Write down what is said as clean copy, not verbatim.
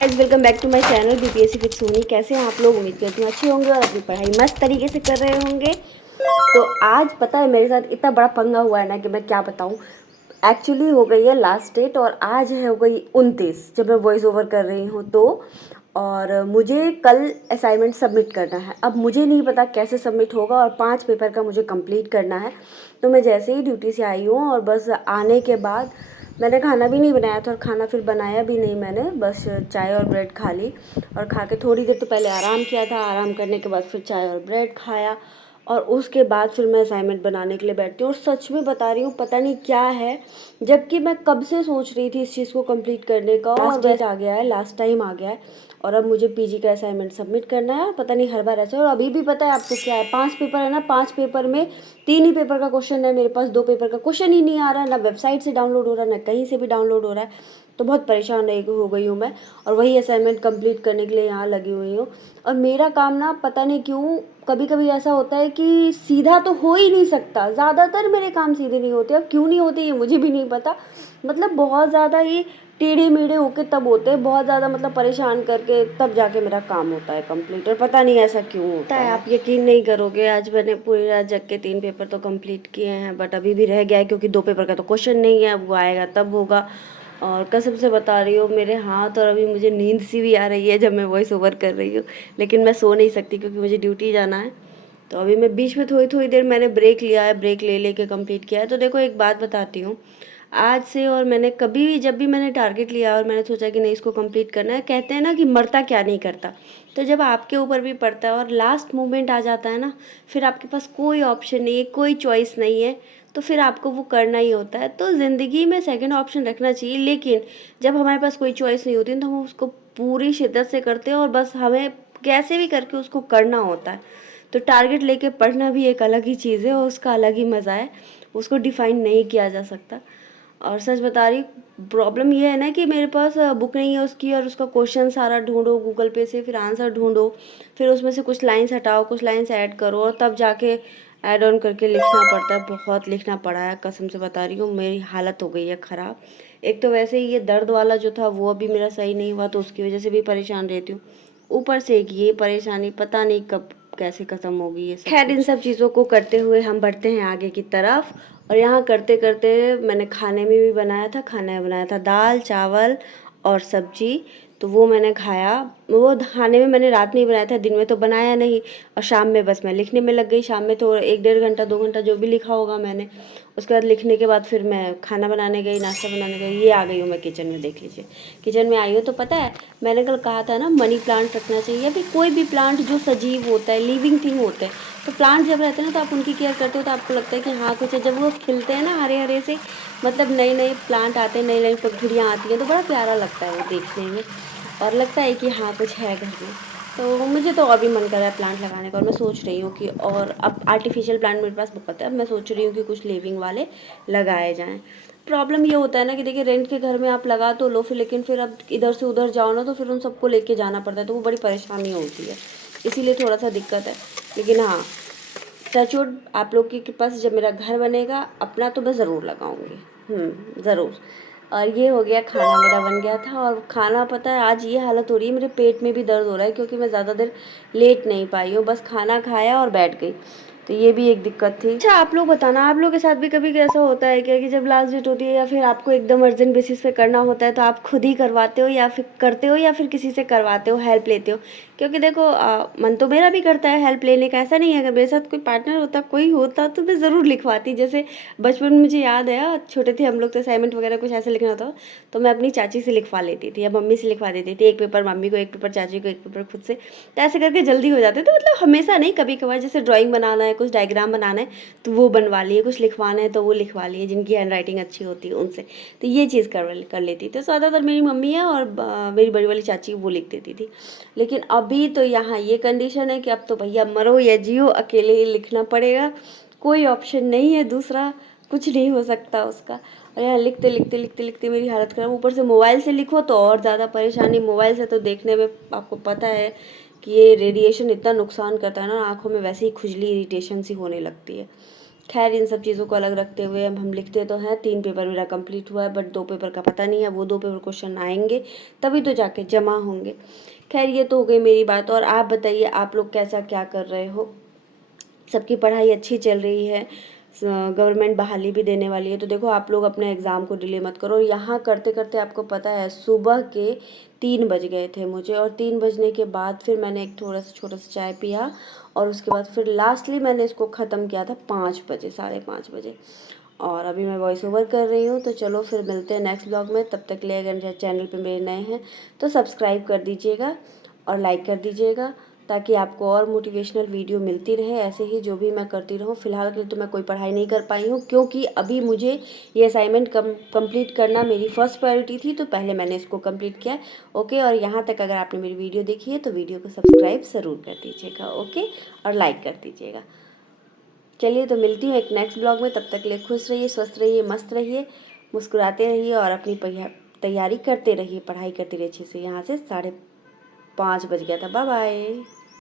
Guys welcome back to my channel BPSC with Soni. कैसे हैं आप लोग? उम्मीद करती हूँ अच्छे होंगे और अपनी पढ़ाई मस्त तरीके से कर रहे होंगे। तो आज पता है मेरे साथ इतना बड़ा पंगा हुआ है ना कि मैं क्या बताऊँ। एक्चुअली हो गई है लास्ट डेट और आज है हो गई 29 जब मैं वॉइस ओवर कर रही हूँ तो। और मुझे कल असाइनमेंट सबमिट करना है। अब मुझे नहीं पता कैसे सबमिट होगा और 5 पेपर का मुझे कंप्लीट करना है। तो मैं जैसे ही ड्यूटी से आई हूँ और बस आने के बाद मैंने खाना भी नहीं बनाया था और खाना फिर बनाया भी नहीं मैंने, बस चाय और ब्रेड खा ली। और खा के थोड़ी देर तो पहले आराम किया था, आराम करने के बाद फिर चाय और ब्रेड खाया और उसके बाद फिर मैं असाइनमेंट बनाने के लिए बैठती हूँ। और सच में बता रही हूँ पता नहीं क्या है, जबकि मैं कब से सोच रही थी इस चीज़ को कंप्लीट करने का। लास्ट डेट आ गया है, लास्ट टाइम आ गया है और अब मुझे पीजी का असाइनमेंट सबमिट करना है। पता नहीं हर बार ऐसा है। और अभी भी पता है आपको क्या है, 5 पेपर है ना, 5 पेपर में 3 ही पेपर का क्वेश्चन है मेरे पास, 2 पेपर का क्वेश्चन ही नहीं आ रहा है, ना वेबसाइट से डाउनलोड हो रहा है ना कहीं से भी डाउनलोड हो रहा है। तो बहुत परेशान हो गई हूँ मैं और वही असाइनमेंट कंप्लीट करने के लिए यहाँ लगी हुई हूँ। और मेरा काम ना पता नहीं क्यों कभी कभी ऐसा होता है कि सीधा तो हो ही नहीं सकता। ज़्यादातर मेरे काम सीधे नहीं होते, अब क्यों नहीं होते ये मुझे भी नहीं पता। मतलब बहुत ज़्यादा ही टेढ़े मेढ़े होके तब होते हैं, बहुत ज़्यादा मतलब परेशान करके तब जाके मेरा काम होता है कंप्लीट। और पता नहीं ऐसा क्यों होता है। आप यकीन नहीं करोगे, आज मैंने पूरी रात जग के 3 पेपर तो कंप्लीट किए हैं, बट अभी भी रह गया है क्योंकि 2 पेपर का तो क्वेश्चन नहीं है, वो आएगा तब होगा। और कसम से बता रही हूँ मेरे हाथ और अभी मुझे नींद सी भी आ रही है जब मैं वॉइस ओवर कर रही हूँ, लेकिन मैं सो नहीं सकती क्योंकि मुझे ड्यूटी जाना है। तो अभी मैं बीच में थोड़ी थोड़ी देर मैंने ब्रेक लिया है, ब्रेक ले लेके कंप्लीट किया है। तो देखो एक बात बताती हूँ आज से, और मैंने कभी भी जब भी मैंने टारगेट लिया और मैंने सोचा कि नहीं इसको कंप्लीट करना है, कहते हैं ना कि मरता क्या नहीं करता। तो जब आपके ऊपर भी पड़ता है और लास्ट मोमेंट आ जाता है ना, फिर आपके पास कोई ऑप्शन नहीं है, कोई चॉइस नहीं है, तो फिर आपको वो करना ही होता है। तो ज़िंदगी में सेकंड ऑप्शन रखना चाहिए, लेकिन जब हमारे पास कोई चॉइस नहीं होती तो हम उसको पूरी शिद्दत से करते हैं और बस हमें कैसे भी करके उसको करना होता है। तो टारगेट लेके पढ़ना भी एक अलग ही चीज़ है और उसका अलग ही मज़ा है, उसको डिफ़ाइन नहीं किया जा सकता। और सच बता रही, प्रॉब्लम ये है ना कि मेरे पास बुक नहीं है उसकी, और उसका क्वेश्चन सारा ढूंढो गूगल पे से, फिर आंसर ढूंढो, फिर उसमें से कुछ लाइंस हटाओ, कुछ लाइंस ऐड करो और तब जाके ऐड ऑन करके लिखना पड़ता है। बहुत लिखना पड़ा है, कसम से बता रही हूँ मेरी हालत हो गई है ख़राब। एक तो वैसे ही ये दर्द वाला जो था वो अभी मेरा सही नहीं हुआ, तो उसकी वजह से भी परेशान रहती हूँ। ऊपर से एक ये परेशानी पता नहीं कब कैसे ख़त्म होगी ये सब। खैर इन सब चीज़ों को करते हुए हम बढ़ते हैं आगे की तरफ। और यहाँ करते करते मैंने खाने में भी बनाया था, खाने में बनाया था दाल चावल और सब्जी, तो वो मैंने खाया। वो खाने में मैंने रात में ही बनाया था, दिन में तो बनाया नहीं। और शाम में बस मैं लिखने में लग गई। शाम में तो 1 डेढ़ घंटा 2 घंटा जो भी लिखा होगा मैंने, उसके बाद लिखने के बाद फिर मैं खाना बनाने गई, नाश्ता बनाने गई। ये आ गई हूँ मैं किचन में, देख लीजिए किचन में आई हूँ। तो पता है मैंने कल कहा था ना मनी प्लांट रखना चाहिए, या फिर कोई भी प्लांट जो सजीव होता है, लिविंग थिंग होते हैं। तो प्लांट जब रहते हैं ना तो आप उनकी केयर करते हो तो आपको लगता है कि हाँ कुछ है। जब वो खिलते हैं ना हरे हरे से, मतलब नए नए प्लांट आते हैं, नई नई पंखुड़ियाँ आती हैं, तो बड़ा प्यारा लगता है वो देखने में और लगता है कि हाँ कुछ है घर में। तो मुझे तो और भी मन कर रहा है प्लांट लगाने का, और मैं सोच रही हूँ कि, और अब आर्टिफिशियल प्लांट मेरे पास बहुत है, अब मैं सोच रही हूँ कि कुछ लिविंग वाले लगाए जाएँ। प्रॉब्लम ये होता है ना कि देखिए रेंट के घर में आप लगा तो लो, फिर लेकिन फिर अब इधर से उधर जाओ ना तो फिर उन सबको लेके जाना पड़ता है, तो वो बड़ी परेशानी होती है, इसीलिए थोड़ा सा दिक्कत है। लेकिन हाँ, टचवुड आप लोग के पास जब मेरा घर बनेगा अपना तो मैं ज़रूर लगाऊंगी, ज़रूर। और ये हो गया, खाना मेरा बन गया था। और खाना पता है आज ये हालत हो रही है, मेरे पेट में भी दर्द हो रहा है क्योंकि मैं ज़्यादा देर लेट नहीं पाई हूँ, बस खाना खाया और बैठ गई, तो ये भी एक दिक्कत थी। अच्छा आप लोग बताना, आप लोग के साथ भी कभी ऐसा होता है क्या कि जब लास्ट डेट होती है या फिर आपको एकदम अर्जेंट बेसिस पे करना होता है तो आप खुद ही करवाते हो या फिर करते हो या फिर किसी से करवाते हो, हेल्प लेते हो? क्योंकि देखो मन तो मेरा भी करता है हेल्प लेने का, ऐसा नहीं है। अगर मेरे साथ कोई पार्टनर होता, कोई होता, तो मैं ज़रूर लिखवाती। जैसे बचपन में मुझे याद है, छोटे थे हम लोग तो असाइनमेंट वगैरह कुछ ऐसा लिखना होता तो मैं अपनी चाची से लिखवा लेती थी या मम्मी से लिखवा देती थी। एक पेपर मम्मी को, एक पेपर चाची को, एक पेपर खुद से, तो ऐसे करके जल्दी हो जाते थे। मतलब हमेशा नहीं, कभी कभार जैसे ड्राइंग बनाना है, कुछ डायग्राम बनाना है तो वो बनवा लिए, कुछ लिखवाना है तो वो लिखवा लिए, जिनकी हैंड राइटिंग अच्छी होती है उनसे, तो ये चीज़ कर लेती थी। तो ज़्यादातर मेरी मम्मी है और मेरी बड़ी वाली चाची वो लिख देती थी। लेकिन अभी तो यहाँ ये कंडीशन है कि अब तो भैया मरो या जियो अकेले ही लिखना पड़ेगा, कोई ऑप्शन नहीं है दूसरा, कुछ नहीं हो सकता उसका। और यहाँ लिखते लिखते लिखते लिखते मेरी हालत खराब, ऊपर से मोबाइल से लिखो तो और ज़्यादा परेशानी। मोबाइल से तो देखने में आपको पता है कि ये रेडिएशन इतना नुकसान करता है ना, आँखों में वैसे ही खुजली इरिटेशन सी होने लगती है। खैर इन सब चीज़ों को अलग रखते हुए अब हम लिखते तो हैं 3 पेपर मेरा कंप्लीट हुआ है, बट 2 पेपर का पता नहीं है। वो 2 पेपर क्वेश्चन आएंगे तभी तो जाके जमा होंगे। खैर ये तो हो गई मेरी बात। और आप बताइए आप लोग कैसा क्या कर रहे हो? सबकी पढ़ाई अच्छी चल रही है? गवर्नमेंट बहाली भी देने वाली है, तो देखो आप लोग अपने एग्ज़ाम को डिले मत करो। यहाँ करते करते आपको पता है सुबह के 3 बज गए थे मुझे, और 3 बजने के बाद फिर मैंने एक थोड़ा सा छोटा सा चाय पिया, और उसके बाद फिर लास्टली मैंने इसको ख़त्म किया था 5 बजे, 5:30 बजे। और अभी मैं वॉइस ओवर कर रही हूँ। तो चलो फिर मिलते हैं नेक्स्ट ब्लॉग में। तब तक के लिए अगर चैनल पे मेरे नए हैं तो सब्सक्राइब कर दीजिएगा और लाइक कर दीजिएगा, ताकि आपको और मोटिवेशनल वीडियो मिलती रहे ऐसे ही जो भी मैं करती रहूँ। फ़िलहाल के लिए तो मैं कोई पढ़ाई नहीं कर पाई हूँ, क्योंकि अभी मुझे ये असाइनमेंट कंप्लीट करना मेरी फर्स्ट प्रायोरिटी थी, तो पहले मैंने इसको कंप्लीट किया। ओके, और यहाँ तक अगर आपने मेरी वीडियो देखी है तो वीडियो को सब्सक्राइब ज़रूर कर दीजिएगा। ओके, और लाइक कर दीजिएगा। चलिए तो मिलती हूँ एक नेक्स्ट ब्लॉग में। तब तक के लिए खुश रहिए, स्वस्थ रहिए, मस्त रहिए, मुस्कुराते रहिए, और अपनी तैयारी करते रहिए, पढ़ाई करते रहिए अच्छे से। यहाँ से 5:30 बज गया था। Bye bye.